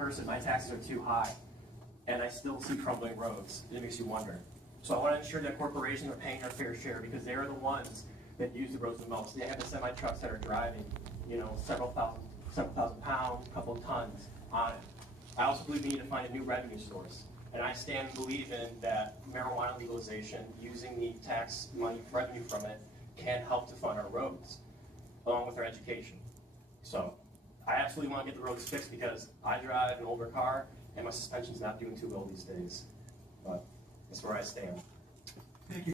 person, my taxes are too high, and I still see crumbling roads. It makes you wonder. So I want to ensure that corporations are paying their fair share because they are the ones that use the roads the most. They have the semi trucks that are driving, several thousand pounds, a couple of tons on it. I also believe we need to find a new revenue source. And I stand and believe in that marijuana legalization, using the tax money revenue from it, can help to fund our roads, along with our education. So I absolutely want to get the roads fixed because I drive an older car and my suspension's not doing too well these days. But that's where I stand. Thank you.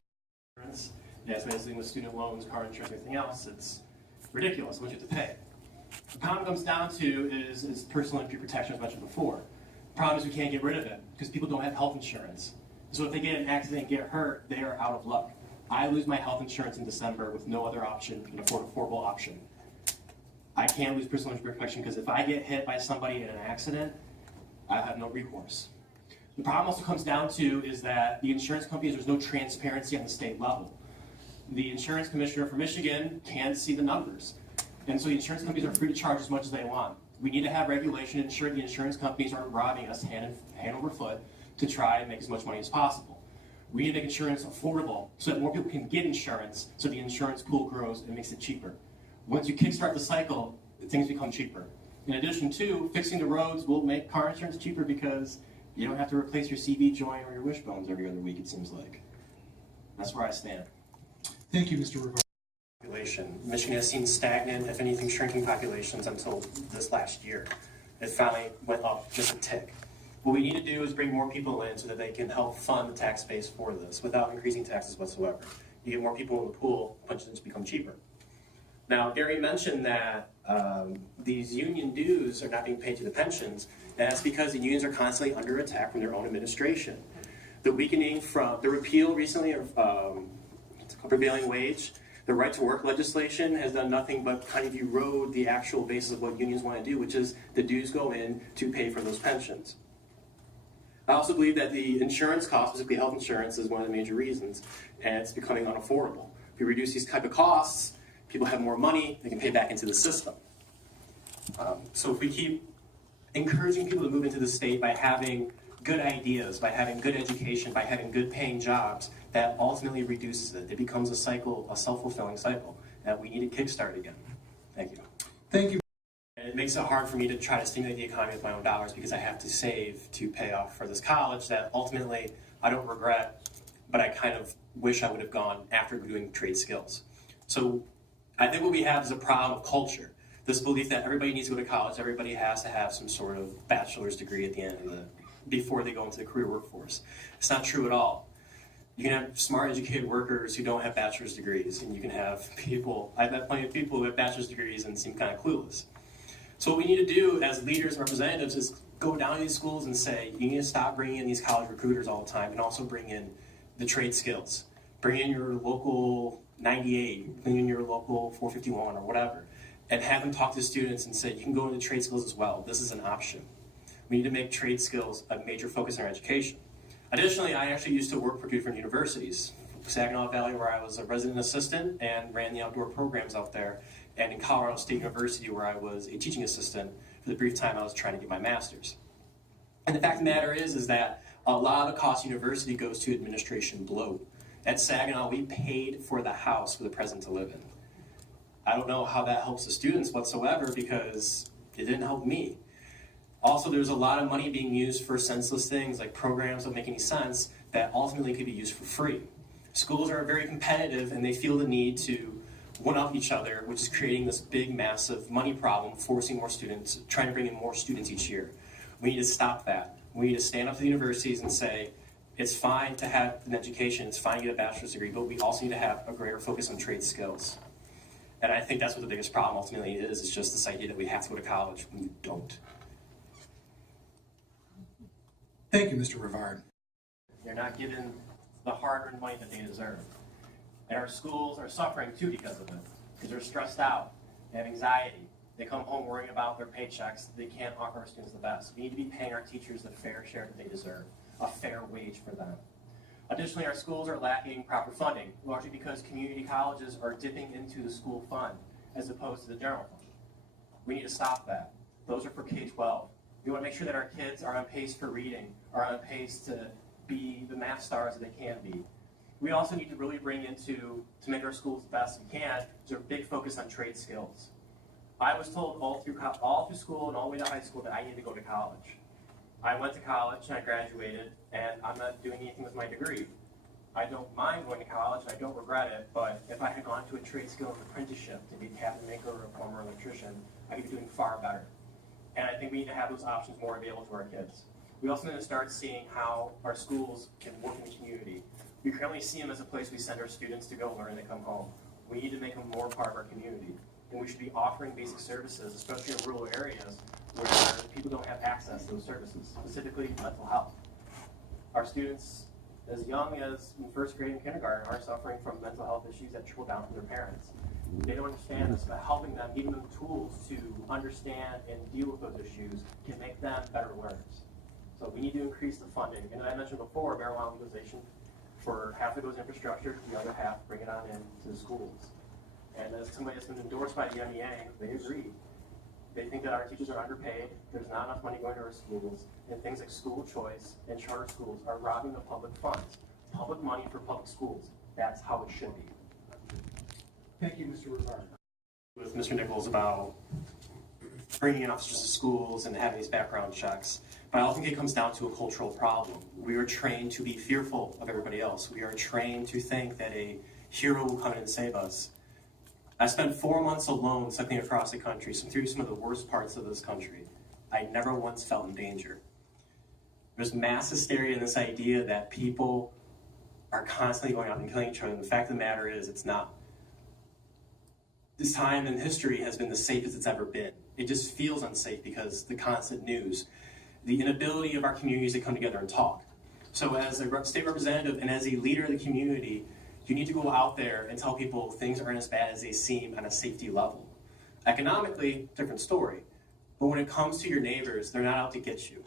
Yes, basically with student loans, car insurance, everything else, it's ridiculous how much you have to pay. The problem comes down to is personal injury protection, as mentioned before. The problem is we can't get rid of it because people don't have health insurance. So if they get in an accident and get hurt, they are out of luck. I lose my health insurance in December with no other option than an affordable option. I can't lose personal injury protection because if I get hit by somebody in an accident, I have no recourse. The problem also comes down to is that the insurance companies, there's no transparency on the state level. The insurance commissioner for Michigan can't see the numbers. And so the insurance companies are free to charge as much as they want. We need to have regulation to ensure the insurance companies aren't robbing us hand over foot to try and make as much money as possible. We need to make insurance affordable so that more people can get insurance so the insurance pool grows and makes it cheaper. Once you kickstart the cycle, things become cheaper. In addition to, fixing the roads will make car insurance cheaper because you don't have to replace your CV joint or your wishbones every other week, it seems like. That's where I stand. Thank you, Mr. Rivard. Population. Michigan has seen stagnant, if anything, shrinking populations until this last year. It finally went up just a tick. What we need to do is bring more people in so that they can help fund the tax base for this without increasing taxes whatsoever. You get more people in the pool, pensions become cheaper. Now, Gary mentioned that these union dues are not being paid to the pensions, and that's because the unions are constantly under attack from their own administration. The weakening from the repeal recently of prevailing wage, the right to work legislation has done nothing but kind of erode the actual basis of what unions want to do, which is the dues go in to pay for those pensions. I also believe that the insurance cost, specifically health insurance, is one of the major reasons, and it's becoming unaffordable. If we reduce these type of costs, people have more money, they can pay back into the system. So if we keep encouraging people to move into the state by having good ideas, by having good education, by having good paying jobs, that ultimately reduces it. It becomes a cycle, a self-fulfilling cycle, that we need to kickstart again. Thank you. Thank you. And it makes it hard for me to try to stimulate the economy with my own dollars because I have to save to pay off for this college that ultimately I don't regret, but I kind of wish I would have gone after doing trade skills. So I think what we have is a problem of culture. This belief that everybody needs to go to college, everybody has to have some sort of bachelor's degree at the end of before they go into the career workforce. It's not true at all. You can have smart, educated workers who don't have bachelor's degrees, and you can have people, I've met plenty of people who have bachelor's degrees and seem kind of clueless. So what we need to do as leaders and representatives is go down to these schools and say, you need to stop bringing in these college recruiters all the time and also bring in the trade skills. Bring in your local 98, bring in your local 451 or whatever, and have them talk to students and say, you can go into trade skills as well. This is an option. We need to make trade skills a major focus in our education. Additionally, I actually used to work for two different universities. Saginaw Valley, where I was a resident assistant and ran the outdoor programs out there, and in Colorado State University, where I was a teaching assistant for the brief time I was trying to get my master's. And the fact of the matter is that a lot of the cost of university goes to administration bloat. At Saginaw, we paid for the house for the president to live in. I don't know how that helps the students whatsoever because it didn't help me. Also, there's a lot of money being used for senseless things like programs that don't make any sense that ultimately could be used for free. Schools are very competitive and they feel the need to one-up each other, which is creating this big, massive money problem, forcing more students, trying to bring in more students each year. We need to stop that. We need to stand up to the universities and say, it's fine to have an education, it's fine to get a bachelor's degree, but we also need to have a greater focus on trade skills. And I think that's what the biggest problem ultimately is. It's just this idea that we have to go to college when you don't. Thank you, Mr. Rivard. They're not given the hard-earned money that they deserve. And our schools are suffering too because of it, because they're stressed out, they have anxiety. They come home worrying about their paychecks. They can't offer our students the best. We need to be paying our teachers the fair share that they deserve, a fair wage for them. Additionally, our schools are lacking proper funding, largely because community colleges are dipping into the school fund as opposed to the general fund. We need to stop that. Those are for K-12. We want to make sure that our kids are on pace for reading, are on pace to be the math stars that they can be. We also need to really bring into, to make our schools the best we can, is a big focus on trade skills. I was told all through school and all the way to high school that I need to go to college. I went to college and I graduated, and I'm not doing anything with my degree. I don't mind going to college, and I don't regret it, but if I had gone to a trade skill apprenticeship to be a cabinet maker or a plumber or electrician, I could be doing far better. And I think we need to have those options more available to our kids. We also need to start seeing how our schools can work in the community. We currently see them as a place we send our students to go learn and they come home. We need to make them more part of our community. And we should be offering basic services, especially in rural areas where people don't have access to those services, specifically mental health. Our students, as young as in first grade and kindergarten, are suffering from mental health issues that trickle down from their parents. They don't understand this, but helping them, giving them tools to understand and deal with those issues can make them better learners. So we need to increase the funding. And I mentioned before, marijuana legalization, for half of it goes infrastructure, the other half bring it on into the schools. And as somebody that's been endorsed by the MEA, they agree. They think that our teachers are underpaid, there's not enough money going to our schools, and things like school choice and charter schools are robbing the public funds. Public money for public schools. That's how it should be. Thank you, Mr. Rivard. With Mr. Nichols about bringing in officers to schools and having these background checks. But I also think it comes down to a cultural problem. We are trained to be fearful of everybody else. We are trained to think that a hero will come in and save us. I spent 4 months alone cycling across the country, through some of the worst parts of this country. I never once felt in danger. There's mass hysteria in this idea that people are constantly going out and killing each other, and the fact of the matter is, it's not. This time in history has been the safest it's ever been. It just feels unsafe because the constant news, the inability of our communities to come together and talk. So as a state representative and as a leader of the community, you need to go out there and tell people things aren't as bad as they seem on a safety level. Economically, different story. But when it comes to your neighbors, they're not out to get you.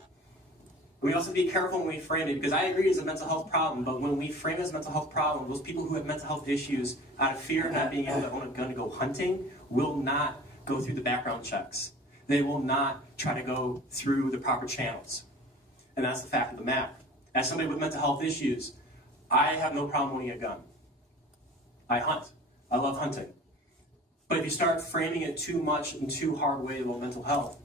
We also be careful when we frame it, because I agree it's a mental health problem, but when we frame it as a mental health problem, those people who have mental health issues out of fear of not being able to own a gun to go hunting will not go through the background checks. They will not try to go through the proper channels. And that's the fact of the matter. As somebody with mental health issues, I have no problem owning a gun. I hunt. I love hunting. But if you start framing it too much in too hard way about mental health,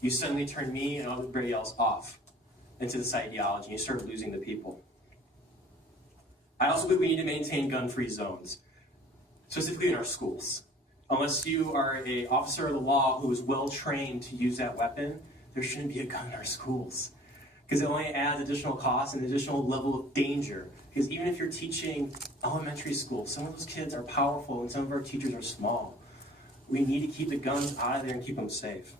you suddenly turn me and everybody else off into this ideology, and you start losing the people. I also believe we need to maintain gun-free zones, specifically in our schools. Unless you are an officer of the law who is well-trained to use that weapon, there shouldn't be a gun in our schools, because it only adds additional cost and additional level of danger. Because even if you're teaching elementary school, some of those kids are powerful and some of our teachers are small. We need to keep the guns out of there and keep them safe.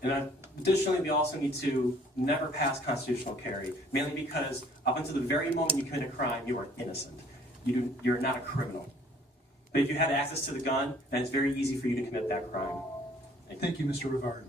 And additionally, we also need to never pass constitutional carry, mainly because up until the very moment you commit a crime, you are innocent. You're not a criminal. But if you have access to the gun, then it's very easy for you to commit that crime. Thank you, Mr. Rivard.